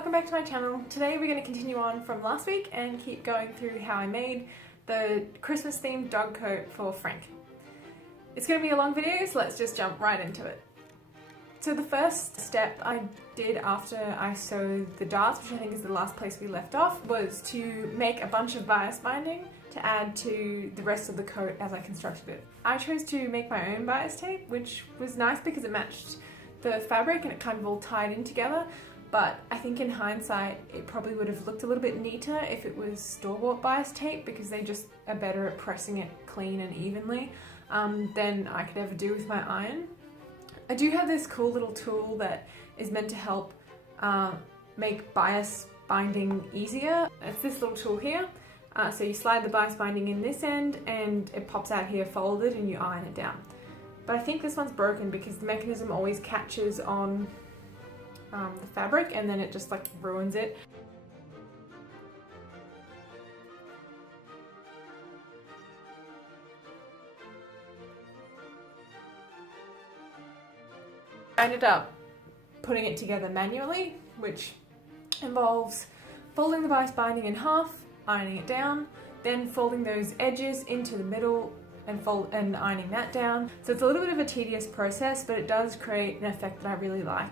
welcome back to my channel. Today we're going to continue on from last week and keep going through how I made the Christmas themed dog coat for Frank. It's going to be a long video, so let's just jump right into it. So the first step I did after I sewed the darts, which I think is the last place we left off, was to make a bunch of bias binding to add to the rest of the coat as I constructed it. I chose to make my own bias tape, which was nice because it matched the fabric and it kind of all tied in together. But I think in hindsight, it probably would have looked a little bit neater if it was store-bought bias tape, because they just are better at pressing it clean and evenly than I could ever do with my iron. I do have this cool little tool that is meant to help make bias binding easier. It's this little tool here. So you slide the bias binding in this end and it pops out here folded and you iron it down. But I think this one's broken because the mechanism always catches on the fabric and then it just like ruins it. I ended up putting it together manually, which involves folding the bias binding in half, ironing it down, then folding those edges into the middle and ironing that down. So it's a little bit of a tedious process, but it does create an effect that I really like.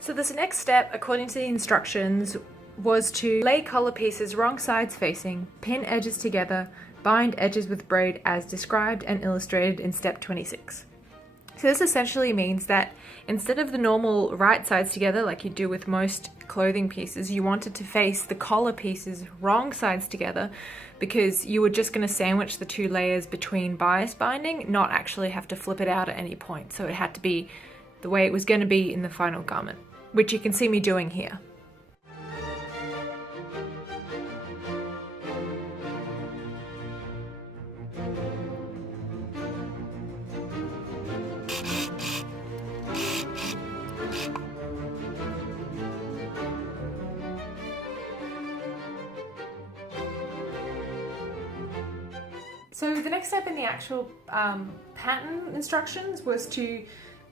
So this next step, according to the instructions, was to lay collar pieces wrong sides facing, pin edges together, bind edges with braid as described and illustrated in step 26. So this essentially means that instead of the normal right sides together like you do with most clothing pieces, you wanted to face the collar pieces wrong sides together because you were just going to sandwich the two layers between bias binding, not actually have to flip it out at any point. So it had to be the way it was going to be in the final garment, which you can see me doing here. So the next step in the actual pattern instructions was to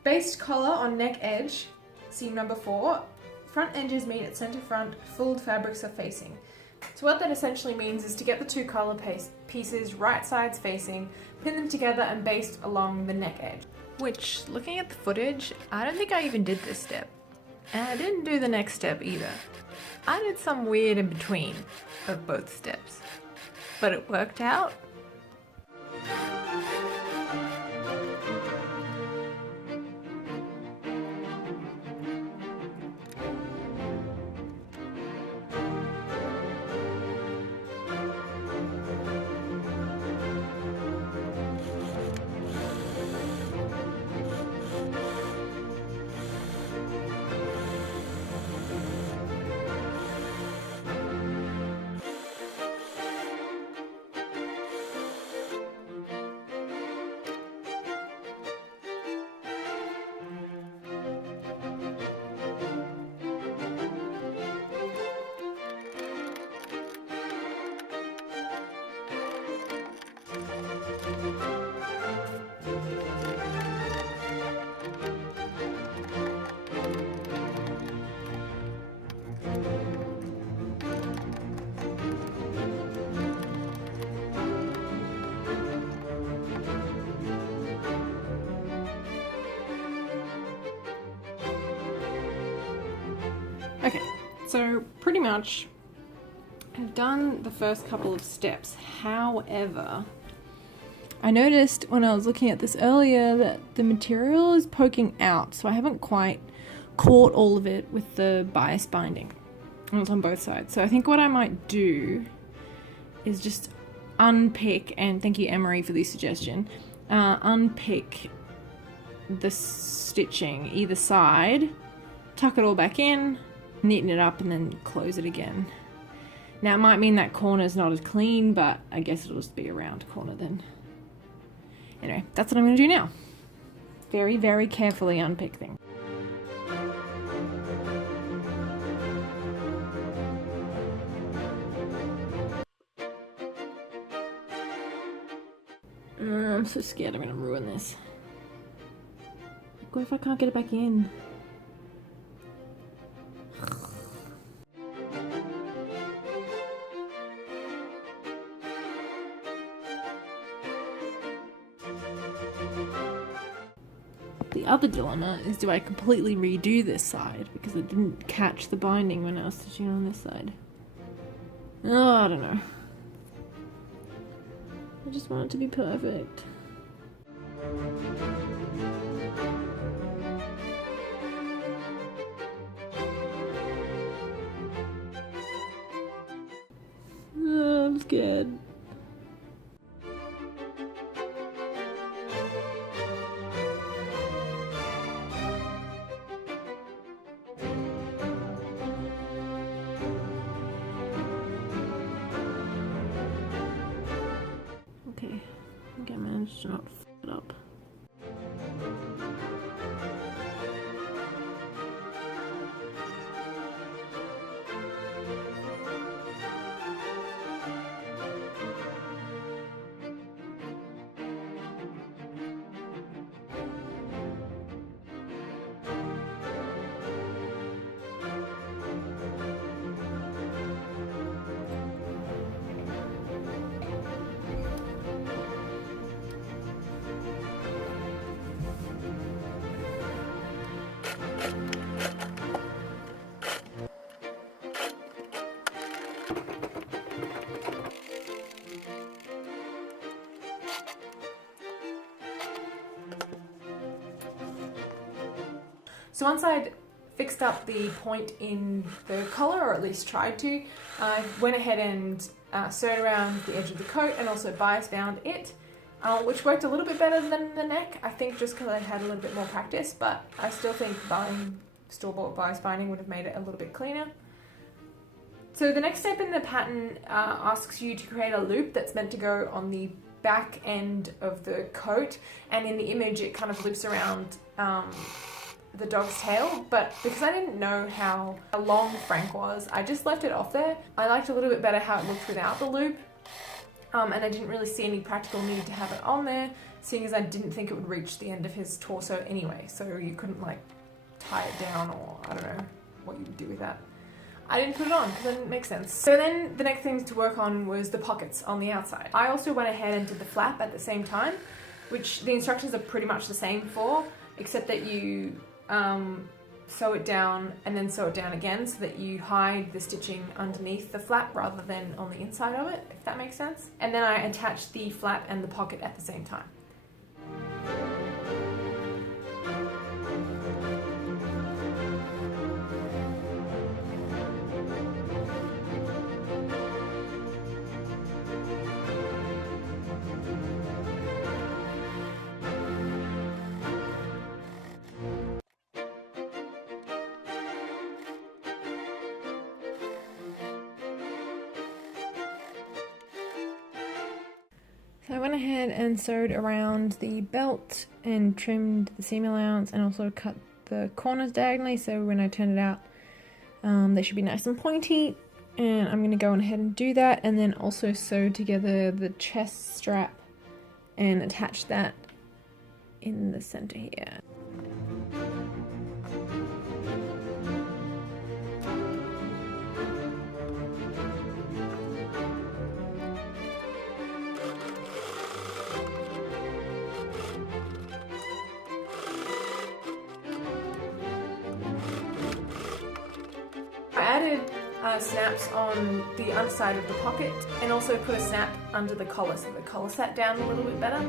baste collar on neck edge, seam number 4, front edges meet at center front, fold fabrics are facing. So what that essentially means is to get the two collar pieces right sides facing, pin them together and baste along the neck edge. Which, looking at the footage, I don't think I even did this step. And I didn't do the next step either. I did some weird in between of both steps. But it worked out. Okay, so pretty much I've done the first couple of steps. However, I noticed when I was looking at this earlier that the material is poking out, so I haven't quite caught all of it with the bias binding. And it's on both sides. So I think what I might do is just unpick, and thank you Emery for the suggestion, unpick the stitching either side, tuck it all back in, neaten it up and then close it again. Now it might mean that corner's not as clean, but I guess it'll just be a round corner then. Anyway, that's what I'm going to do now. Very, very carefully unpick things. I'm so scared I'm going to ruin this. What if I can't get it back in? The other dilemma is, do I completely redo this side because it didn't catch the binding when I was stitching on this side? Oh, I don't know. I just want it to be perfect. Oh, I'm scared. Okay, I think I managed to not f it up. So once I'd fixed up the point in the collar, or at least tried to, I went ahead and sewed around the edge of the coat and also bias bound it, which worked a little bit better than the neck, I think, just because I had a little bit more practice, but I still think buying store-bought bias binding would have made it a little bit cleaner. So the next step in the pattern asks you to create a loop that's meant to go on the back end of the coat, and in the image it kind of loops around the dog's tail, but because I didn't know how long Frank was, I just left it off there. I liked a little bit better how it looked without the loop, and I didn't really see any practical need to have it on there, seeing as I didn't think it would reach the end of his torso anyway, so you couldn't like tie it down, or I don't know what you would do with that. I didn't put it on because it didn't make sense. So then the next thing to work on was the pockets on the outside. I also went ahead and did the flap at the same time, which the instructions are pretty much the same for, except that you sew it down and then sew it down again so that you hide the stitching underneath the flap rather than on the inside of it, if that makes sense. And then I attached the flap and the pocket at the same time. So I went ahead and sewed around the belt and trimmed the seam allowance and also cut the corners diagonally, so when I turn it out they should be nice and pointy, and I'm going to go ahead and do that, and then also sew together the chest strap and attach that in the center here. I added snaps on the underside of the pocket and also put a snap under the collar so the collar sat down a little bit better.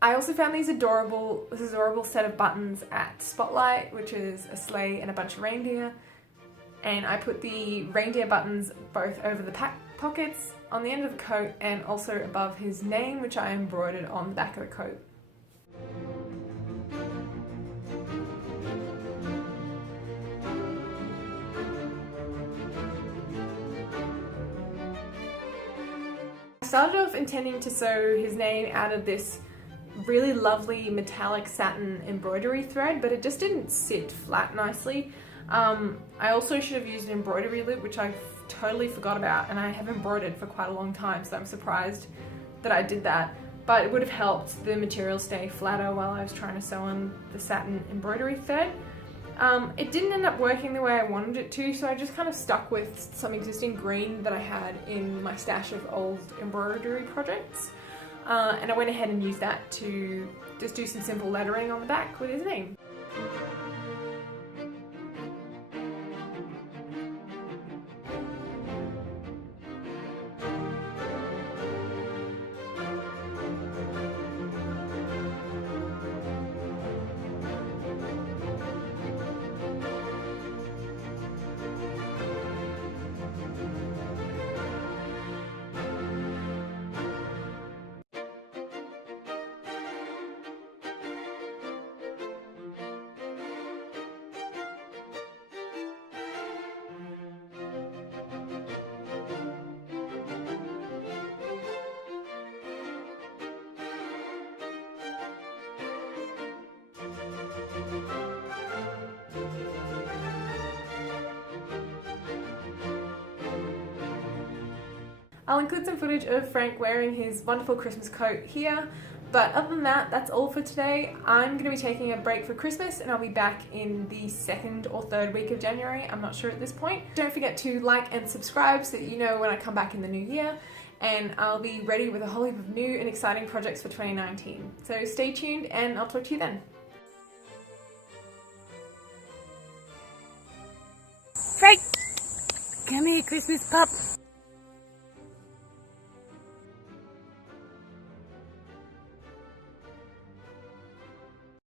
I also found this adorable set of buttons at Spotlight, which is a sleigh and a bunch of reindeer. And I put the reindeer buttons both over the pockets, on the end of the coat, and also above his name, which I embroidered on the back of the coat. I started off intending to sew his name out of this really lovely metallic satin embroidery thread, but it just didn't sit flat nicely. I also should have used an embroidery loop, which I totally forgot about, and I have embroidered for quite a long time, so I'm surprised that I did that. But it would have helped the material stay flatter while I was trying to sew on the satin embroidery thread. It didn't end up working the way I wanted it to, so I just kind of stuck with some existing green that I had in my stash of old embroidery projects. And I went ahead and used that to just do some simple lettering on the back with his name. I'll include some footage of Frank wearing his wonderful Christmas coat here, but other than that, that's all for today. I'm going to be taking a break for Christmas and I'll be back in the 2nd or 3rd week of January, I'm not sure at this point. Don't forget to like and subscribe so that you know when I come back in the new year, and I'll be ready with a whole heap of new and exciting projects for 2019. So stay tuned and I'll talk to you then. Frank! Come here, Christmas pup.